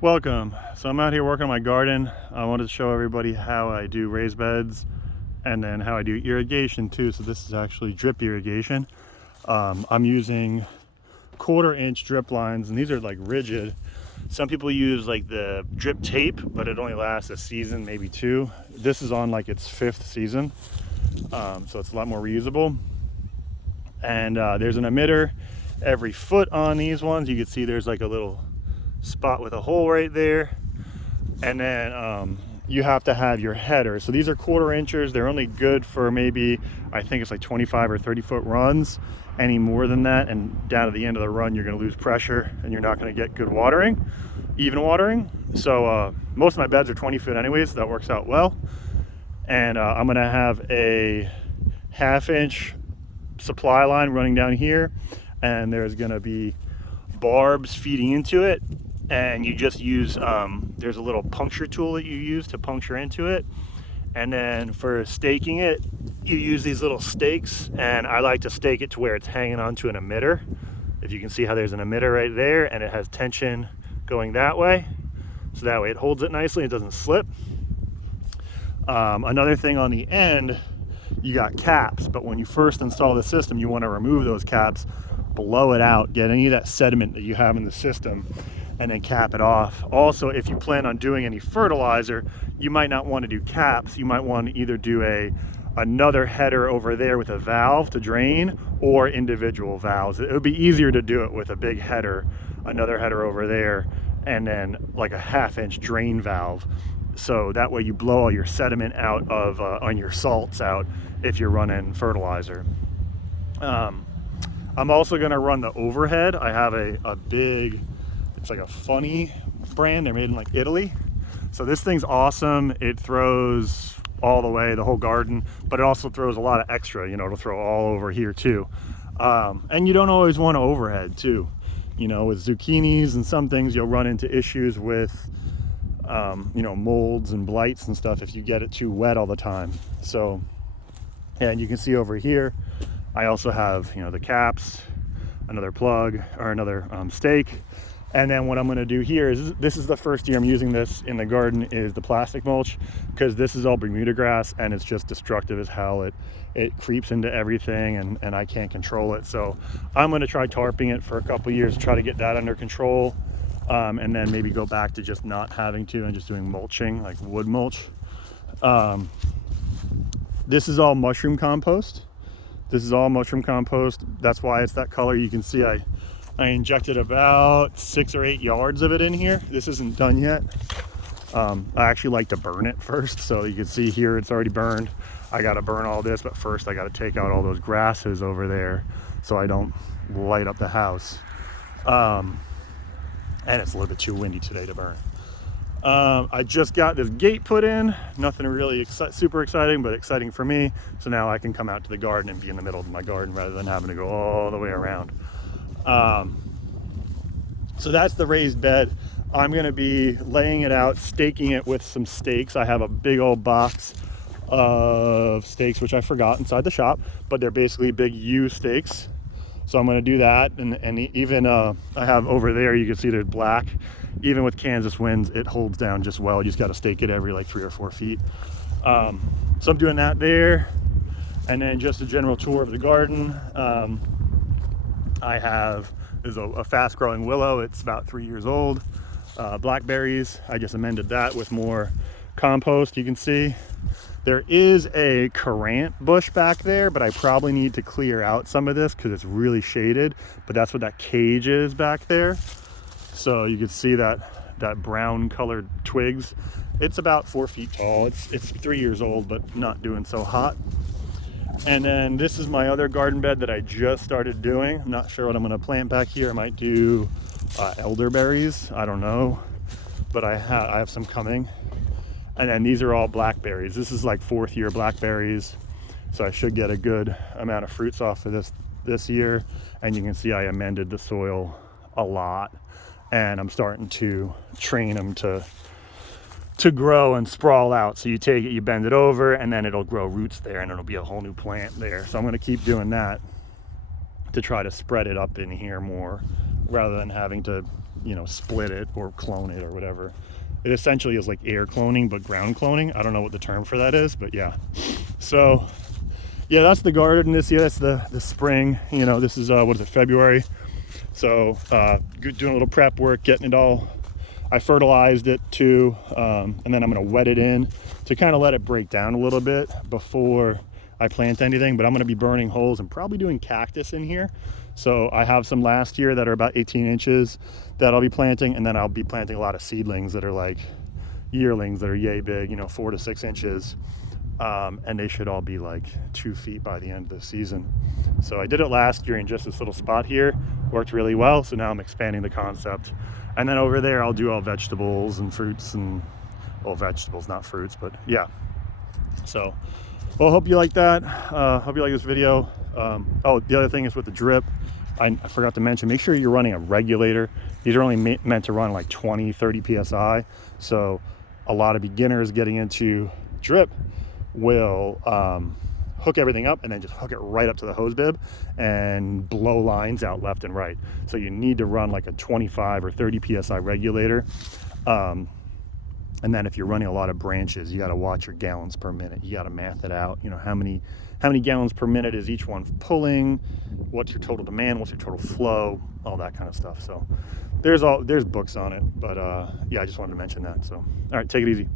Welcome. So I'm out here working on my garden. I wanted to show everybody how I do raised beds and then how I do irrigation too. So this is actually drip irrigation. I'm using 1/4-inch drip lines, and these are like rigid. Some people use like the drip tape, but it only lasts a season, maybe two. This is on like its 5th season, so it's a lot more reusable. And there's an emitter every foot on these ones. You can see there's like a little spot with a hole right there, and then you have to have your header. So these are 1/4 inchers. They're only good for maybe, I think it's like 25 or 30 foot runs. Any more than that and down at the end of the run, you're going to lose pressure and you're not going to get good watering, even watering. So most of my beds are 20 foot anyways, so that works out well. And I'm going to have a 1/2 inch supply line running down here, and there's going to be barbs feeding into it, and you just use there's a little puncture tool that you use to puncture into it. And then for staking it, you use these little stakes, and I like to stake it to where it's hanging onto an emitter. If you can see how there's an emitter right there, and it has tension going that way, so that way it holds it nicely, it doesn't slip. Another thing on the end, you got caps, but when you first install the system, you want to remove those caps, blow it out, get any of that sediment that you have in the system, and then cap it off. Also, if you plan on doing any fertilizer, you might not want to do caps. You might want to either do another header over there with a valve to drain, or individual valves. It would be easier to do it with a big header, another header over there, and then like a 1/2 inch drain valve. So that way you blow all your sediment out of on your salts out if you're running fertilizer. I'm also going to run the overhead. I have a big, it's like a Funny brand. They're made in like Italy. So this thing's awesome. It throws all the way, the whole garden, but it also throws a lot of extra, it'll throw all over here too. And you don't always want to overhead too. With zucchinis and some things, you'll run into issues with, molds and blights and stuff if you get it too wet all the time. So, and you can see over here, I also have, the caps, another plug or another stake. And then what I'm going to do here is, this is the first year I'm using this in the garden, is the plastic mulch, because this is all Bermuda grass and it's just destructive as hell. It creeps into everything, and I can't control it. So I'm going to try tarping it for a couple years, try to get that under control, and then maybe go back to just not having to and just doing mulching, like wood mulch. This is all mushroom compost. That's why it's that color. You can see I injected about 6 or 8 yards of it in here. This isn't done yet. I actually like to burn it first. So you can see here, it's already burned. I got to burn all this, but first I got to take out all those grasses over there so I don't light up the house. And it's a little bit too windy today to burn. I just got this gate put in. Nothing really super exciting, but exciting for me. So now I can come out to the garden and be in the middle of my garden rather than having to go all the way around. So that's the raised bed. I'm going to be laying it out, staking it with some stakes. I have a big old box of stakes, which I forgot inside the shop, but they're basically big U stakes. So I'm going to do that. And even I have over there, you can see there's black. Even with Kansas winds, it holds down just well. You just got to stake it every like 3 or 4 feet. So I'm doing that there. And then just a general tour of the garden. There's a fast growing willow. It's about 3 years old. Blackberries, I just amended that with more compost. You can see there is a currant bush back there, but I probably need to clear out some of this because it's really shaded, but that's what that cage is back there. So you can see that brown colored twigs. It's about 4 feet tall. It's 3 years old, but not doing so hot. And then this is my other garden bed that I just started doing. I'm not sure what I'm going to plant back here. I might do elderberries. I don't know, but I have some coming. And then these are all blackberries. This is like 4th year blackberries, so I should get a good amount of fruits off of this year. And you can see I amended the soil a lot, and I'm starting to train them to grow and sprawl out. So you take it, you bend it over, and then it'll grow roots there, and it'll be a whole new plant there. So I'm going to keep doing that to try to spread it up in here more, rather than having to you know, split it or clone it or whatever. It essentially is like air cloning, but ground cloning. I don't know what the term for that is, but yeah. So yeah, that's the garden this year. That's the spring. You know, this is what is it, February? So doing a little prep work, getting it all. I fertilized it too, and then I'm gonna wet it in to kind of let it break down a little bit before I plant anything. But I'm gonna be burning holes and probably doing cactus in here. So I have some last year that are about 18 inches that I'll be planting, and then I'll be planting a lot of seedlings that are like yearlings that are yay big, you know, 4 to 6 inches. And they should all be like 2 feet by the end of the season. So I did it last year in just this little spot here, worked really well. So now I'm expanding the concept. And then over there, I'll do all vegetables and fruits and, well, vegetables, not fruits, but yeah. So, well, hope you like that. Hope you like this video. Oh, the other thing is with the drip, I forgot to mention, make sure you're running a regulator. These are only meant to run like 20, 30 PSI. So a lot of beginners getting into drip will hook everything up and then just hook it right up to the hose bib and blow lines out left and right. So you need to run like a 25 or 30 PSI regulator. And then if you're running a lot of branches, you got to watch your gallons per minute. You got to math it out. You know, how many gallons per minute is each one pulling? What's your total demand? What's your total flow? All that kind of stuff. So there's books on it, but yeah, I just wanted to mention that. So, all right, take it easy.